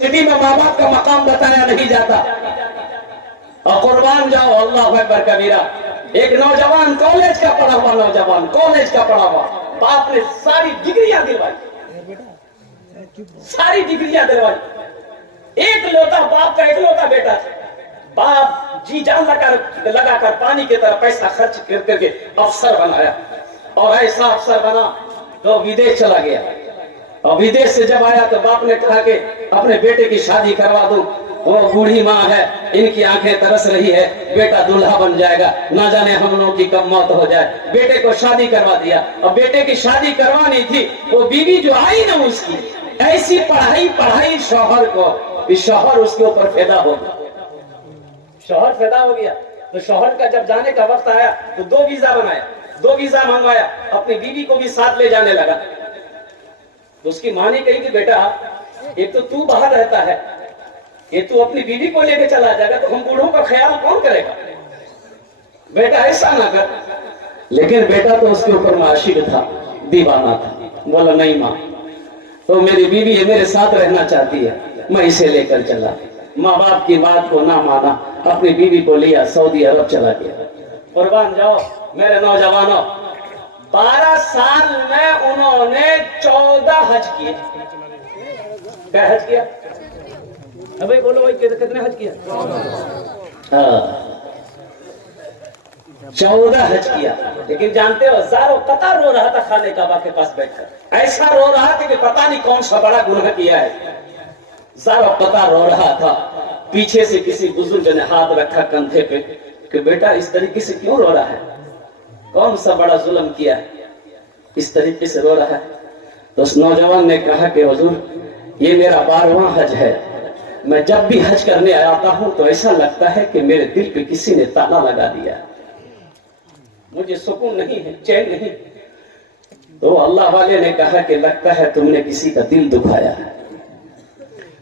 City में माँ बाप का मकाम बताया नहीं जाता। और कुर्बान जाओ अल्लाह अकबर कबीरा। एक नौजवान कॉलेज का पढ़ा हुआ नौजवान कॉलेज का पढ़ा हुआ, बाप ने सारी डिग्रियां दिलवाई, सारी डिग्रियां दिलवाई। एक लौता बाप का इकलौता बेटा था। बाप जी जान लगाकर पानी की तरह पैसा खर्च करके अफसर बनाया, और ऐसा अफसर बना तो विदेश चला गया। और विदेश से जब आया तो बाप ने कहा कि अपने बेटे की शादी करवा दूं, वो बूढ़ी माँ है, इनकी आंखें तरस रही है, बेटा दूल्हा बन जाएगा, ना जाने हम लोगों की कब मौत हो जाए। बेटे को शादी करवा दिया। और बेटे की शादी करवानी थी, वो बीवी जो आई ना उसकी ऐसी पढ़ाई शौहर को, इस शौहर उसके ऊपर पैदा हो गया, शौहर पैदा हो गया। तो शौहर का जब जाने का वक्त आया तो 2 वीजा बनाया, 2 वीजा मंगवाया, अपनी बीवी को भी साथ ले जाने लगा। तो उसकी माँ ने कही कि बेटा एक तो तू बाहर रहता है, ये तू अपनी बीवी को लेकर चला जाएगा तो हम बूढ़ों का ख्याल कौन करेगा, बेटा ऐसा ना कर। लेकिन बेटा तो उसके ऊपर आशिक था, दीवाना था। बोला नहीं माँ, तो मेरी बीवी है, मेरे साथ रहना चाहती है, मैं इसे लेकर चला। माँ बाप की बात को ना माना, अपनी बीवी को लिया, सऊदी अरब चला गया। कुर्बान जाओ मेरे नौजवानों, 12 साल में उन्होंने 14 हज किए। क्या हज किया? अबे बोलो भाई, कितने हज किया? 14 हज किया। लेकिन जानते हो हजारों कतार रो रहा था खाने काबा के पास बैठकर, ऐसा रो रहा था कि पता नहीं कौन सा बड़ा गुनाह किया है। हजारों कतार रो रहा था। पीछे से किसी बुजुर्ग ने हाथ रखा कंधे पे कि बेटा इस तरीके से क्यों रो रहा है, कौन सा बड़ा जुल्म किया है, इस तरीके से रो रहा है। तो उस नौजवान ने कहा कि हुजूर ये मेरा 12वां हज है, मैं जब भी हज करने आता हूं तो ऐसा लगता है कि मेरे दिल पे किसी ने ताला लगा दिया, मुझे सुकून नहीं है, चैन नहीं। तो अल्लाह वाले ने कहा कि लगता है तुमने किसी का दिल दुखाया है,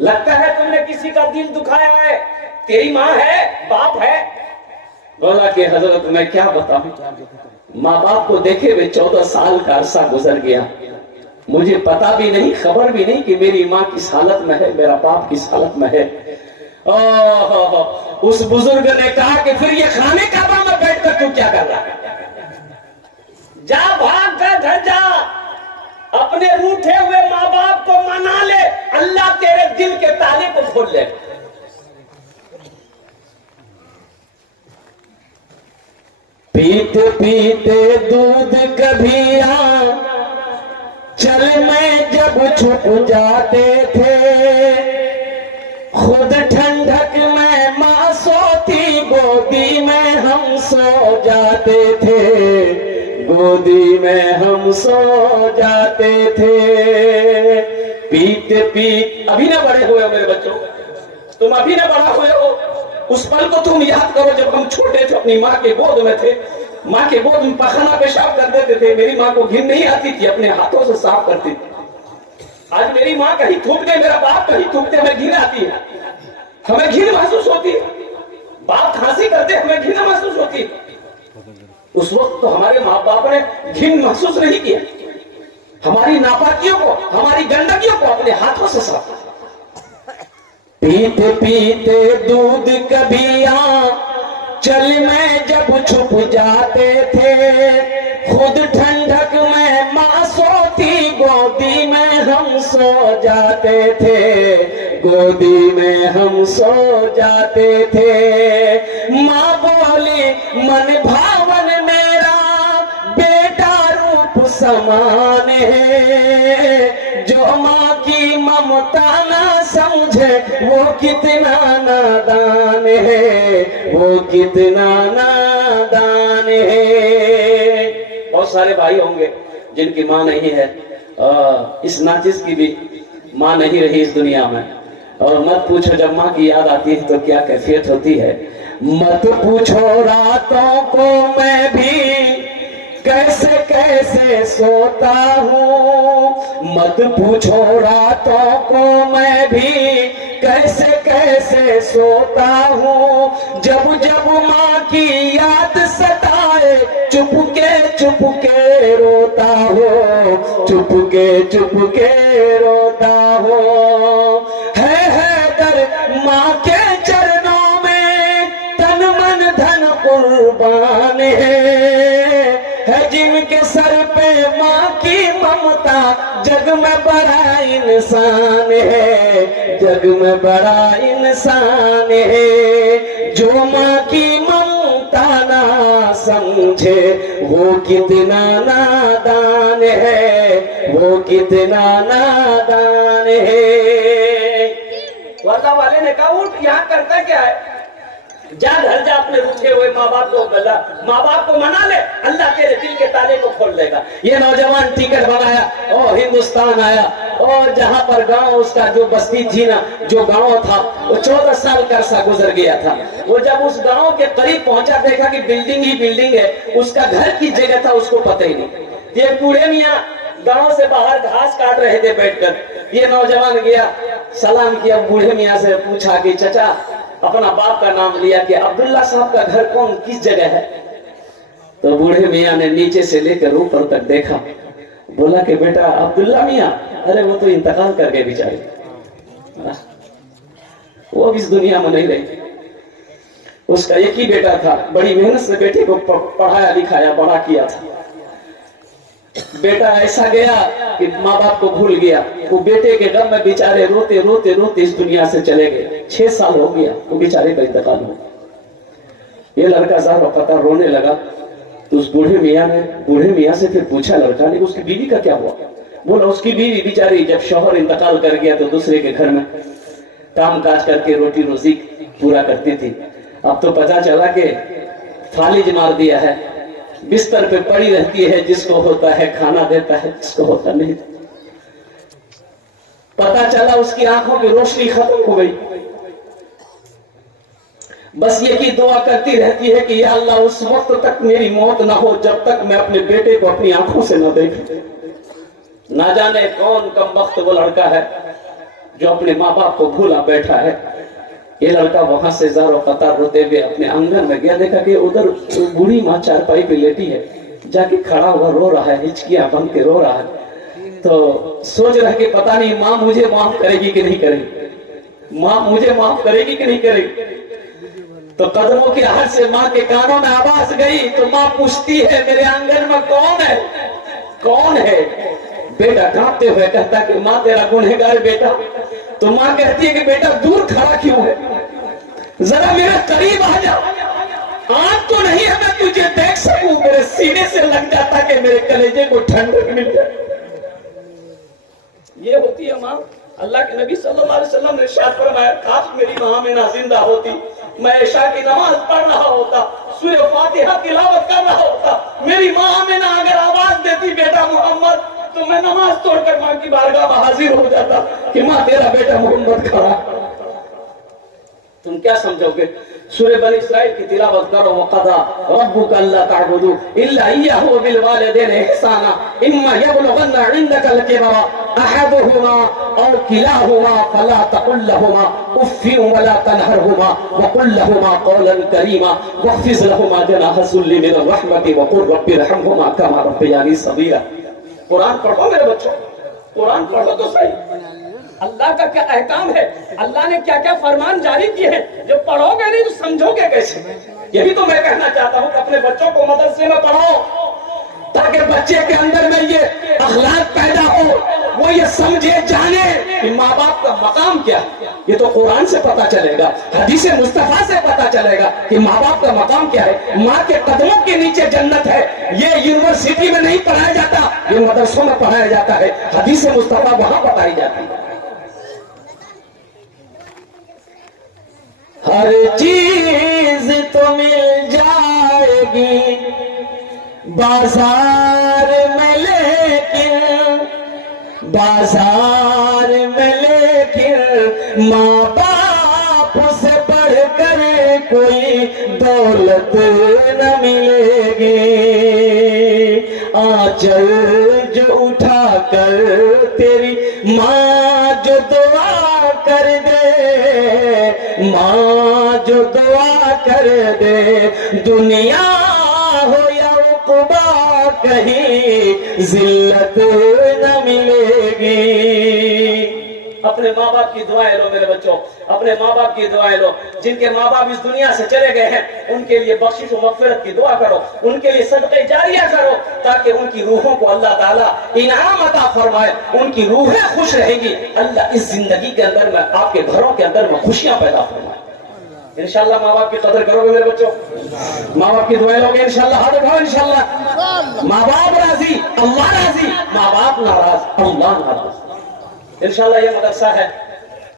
लगता है तुमने किसी का दिल दुखाया है। तेरी माँ है, बाप है? बोला कि हजरत मैं क्या बताऊं, माँ बाप को देखे हुए 14 साल का अरसा गुजर गया, मुझे पता भी नहीं, खबर भी नहीं कि मेरी माँ किस हालत में है, मेरा बाप किस हालत में है। उस बुजुर्ग ने कहा कि फिर ये खाने काबा में बैठकर तू क्या कर रहा है, जा भाग कर घर जा, अपने रूठे हुए माँ बाप को मना ले, अल्लाह तेरे दिल के ताले को खोल ले। पीते पीते दूध कभी चल में जब छुप जाते थे, खुद ठंडक में माँ सोती, गोदी में हम सो जाते थे, गोदी में हम सो जाते थे। पीते पीते, अभी ना बड़े हुए हो मेरे बच्चों, तुम अभी ना बड़ा हुए हो, उस पल को तुम याद करो जब हम छोटे थे, अपनी माँ के गोद में थे, माँ के गोद में पखाना पेशाब कर देते थे, मेरी माँ को घिन नहीं आती थी, अपने हाथों से साफ करती थी। आज मेरी माँ कहीं थूक दे, मेरा बाप कहीं थूक दे, हमें घिन आती है, हमें घिन महसूस होती है। बाप खांसी करते हमें घिन महसूस होती है। उस वक्त तो हमारे माँ बाप ने घिन महसूस नहीं किया, हमारी नापाकियों को, हमारी गंदगियों को अपने हाथों से साफ। पीते पीते दूध कभी चल में जब छुप जाते थे, खुद ठंडक में माँ सोती, गोदी में हम सो जाते थे, गोदी में हम सो जाते थे। माँ बोली मन भावन मेरा बेटा रूप समान है, जो माँ की ममता ना समझे वो कितना नादान है, वो कितना नादान है। बहुत सारे भाई होंगे जिनकी माँ नहीं है, इस नाचिस की भी माँ नहीं रही इस दुनिया में, और मत पूछो जब माँ की याद आती है तो क्या कैफियत होती है। मत पूछो रातों को मैं भी कैसे कैसे सोता हूँ, मत पूछो रातों को मैं भी कैसे कैसे सोता हूँ, जब जब माँ की याद सताए चुपके रोता हो, चुपके रोता हो। है जग में बड़ा इंसान है, जग में बड़ा इंसान है, जो माँ की ममता ना समझे वो कितना नादान है, वो कितना नादान है। अल्लाह वाले ने कहा उठ, यहाँ करता क्या है, जा घर जा अपने रुके हुए माँ बाप को गला, माँ बाप को मना ले, अल्लाह तेरे दिल के ताले को खोल देगा। ये नौजवान टिकट बनाया और हिंदुस्तान आया, और जहां पर गांव उसका जो बस्ती थी ना, जो गांव था वो 14 साल का अरसा गुजर गया था। वो जब उस गांव के करीब पहुंचा, देखा कि बिल्डिंग ही बिल्डिंग है, उसका घर की जगह था उसको पता ही नहीं। ये बूढ़े मियाँ गांव से बाहर घास काट रहे थे बैठकर। ये नौजवान गया, सलाम किया बूढ़े मियाँ से, पूछा कि चचा, अपना बाप का नाम लिया कि अब्दुल्ला साहब का घर कौन किस जगह है। तो बूढ़े मियाँ ने नीचे से लेकर ऊपर तक देखा, बोला कि बेटा अब्दुल्ला मियाँ, अरे वो तो इंतकाल कर गए बेचारे, वो भी इस दुनिया में नहीं रही। उसका एक ही बेटा था, बड़ी मेहनत से बेटे को पढ़ाया लिखाया बड़ा किया था। बेटा ऐसा गया कि माँ बाप को भूल गया। वो बेटे के गम में बेचारे रोते रोते रोते इस दुनिया से चले गए। 6 साल हो गया वो बेचारे का इंतकाल हो। ये लड़का ज़ाहिर पता रोने लगा। तो उस बूढ़े मियाँ से फिर पूछा लड़का ने, उसकी बीवी का क्या हुआ। बोला उसकी बीवी बेचारी जब शौहर इंतकाल कर गया तो दूसरे के घर में काम काज करके रोटी रोजी पूरा करती थी। अब तो पता चला कि फालिज मार दिया है, बिस्तर पे पड़ी रहती है, जिसको होता है खाना देता है, जिसको होता नहीं। पता चला उसकी आंखों की रोशनी खत्म हो गई। बस ये की दुआ करती रहती है कि या अल्लाह उस वक्त तक मेरी मौत ना हो जब तक मैं अपने बेटे को अपनी आंखों से न देखूं। ना जाने कौन कमबख्त वो लड़का है जो अपने माँ बाप को भूला बैठा है। ये लड़का वहां से ज़ारो कतार रोते हुए अपने आंगन में गया, देखा कि उधर बूढ़ी माँ चारपाई पे लेटी है, जाके खड़ा हुआ रो रहा है, हिचकियां बन के रो रहा है। तो सोच रहा है कि पता नहीं माँ मुझे माफ करेगी कि नहीं करेगी, माँ मुझे माफ करेगी कि नहीं करेगी। तो कदमों की आहट से माँ के कानों में आवाज गई। तो माँ पूछती है मेरे आंगन में कौन है, कौन है। बेटा कांपते हुए कहता कि माँ तेरा गुनहगार बेटा। तो माँ कहती है कि बेटा दूर खड़ा क्यों है, जरा मेरे करीब आ जा, आंख तो नहीं है मैं तुझे देख सकूं, मेरे सीने से लग जाता कि मेरे कलेजे को ठंडक मिल जाए। ये होती है माँ। अल्लाह के नबी सल्लल्लाहु अलैहि वसल्लम ने इरशाद फरमाया, काश मेरी माँ आमिना जिंदा होती, मैं इशा की नमाज पढ़ रहा होता, सूरह फातिहा तिलावत कर रहा होता, मेरी माँ आमिना अगर आवाज देती बेटा मोहम्मद, तो मैं नमाज तोड़कर माँ की बारगाह में हाजिर हो जाता कि माँ तेरा बेटा मोहम्मद खड़ा। तुम क्या समझोगे। सूरह बनी इस्राइल की तिलावत करो। वक़दा रब्बुका अल्ला ताबुदू इल्ला इय्याहु बिल वालिदैनि इहसाना इम्मा यबलुगन्ना इंदकल किबरा अहदुहुमा औ किलाहुमा फला तकुल लहुमा उफ्फिन वला तनहरहुमा वकुल लहुमा कौलन करीमा वख्फिज लहुमा जनाह ज़ुल्ली मिन रहमति वकुल रब्बिरहमहुमा कमा रब्बयानी सगीरा। कुरान पढ़ो मेरे बच्चों, कुरान पढ़ो तो सही। अल्लाह का क्या अहकाम है, अल्लाह ने क्या क्या फरमान जारी किए हैं, जो पढ़ोगे नहीं तो समझोगे कैसे। यही तो मैं कहना चाहता हूँ कि अपने बच्चों को मदरसे में पढ़ाओ, ताकि बच्चे के अंदर में ये अखलाक पैदा हो, वो ये समझे जाने कि माँ बाप का मकाम क्या है। ये तो कुरान से पता चलेगा, हदीस मुस्तफा से पता चलेगा कि माँ बाप का मकाम क्या है। माँ के कदमों के नीचे जन्नत है। ये यूनिवर्सिटी में नहीं पढ़ाया जाता, ये मदरसों में पढ़ाया जाता है। हदीस मुस्तफा वहां बताई जाती है। हर चीज तो मिल जाएगी बाजार में, लेकिन बाजार में लेकिन माँ बाप से बढ़कर कोई दौलत न मिलेगी। आंचल जो उठा कर तेरी माँ जो दुआ कर दे, माँ जो दुआ कर दे, दुनिया हो या उक़बा कहीं जिल्लत न मिलेगी। अपने माँ बाप की दुआएं लो मेरे बच्चों, अपने माँ बाप की दुआएं लो। جن کے ماں باپ اس دنیا سے چلے گئے ہیں ان کے لیے بخشش و مغفرت کی دعا کرو، ان کے لیے صدقہ جاریہ کرو، تاکہ ان کی روحوں کو اللہ تعالیٰ انعام عطا فرمائے، ان کی روحیں خوش رہیں گی، اللہ اس زندگی کے اندر میں آپ کے گھروں کے اندر میں خوشیاں پیدا فرمائے۔ انشاءاللہ ماں باپ کی قدر کرو گے میرے بچوں، ماں باپ کی دعائیں لوگے انشاءاللہ، ہاتھ اٹھاؤ انشاءاللہ۔ ماں باپ راضی اللہ راضی، ماں باپ ناراض اللہ ناراض۔ انشاءاللہ یہ مدرسہ ہے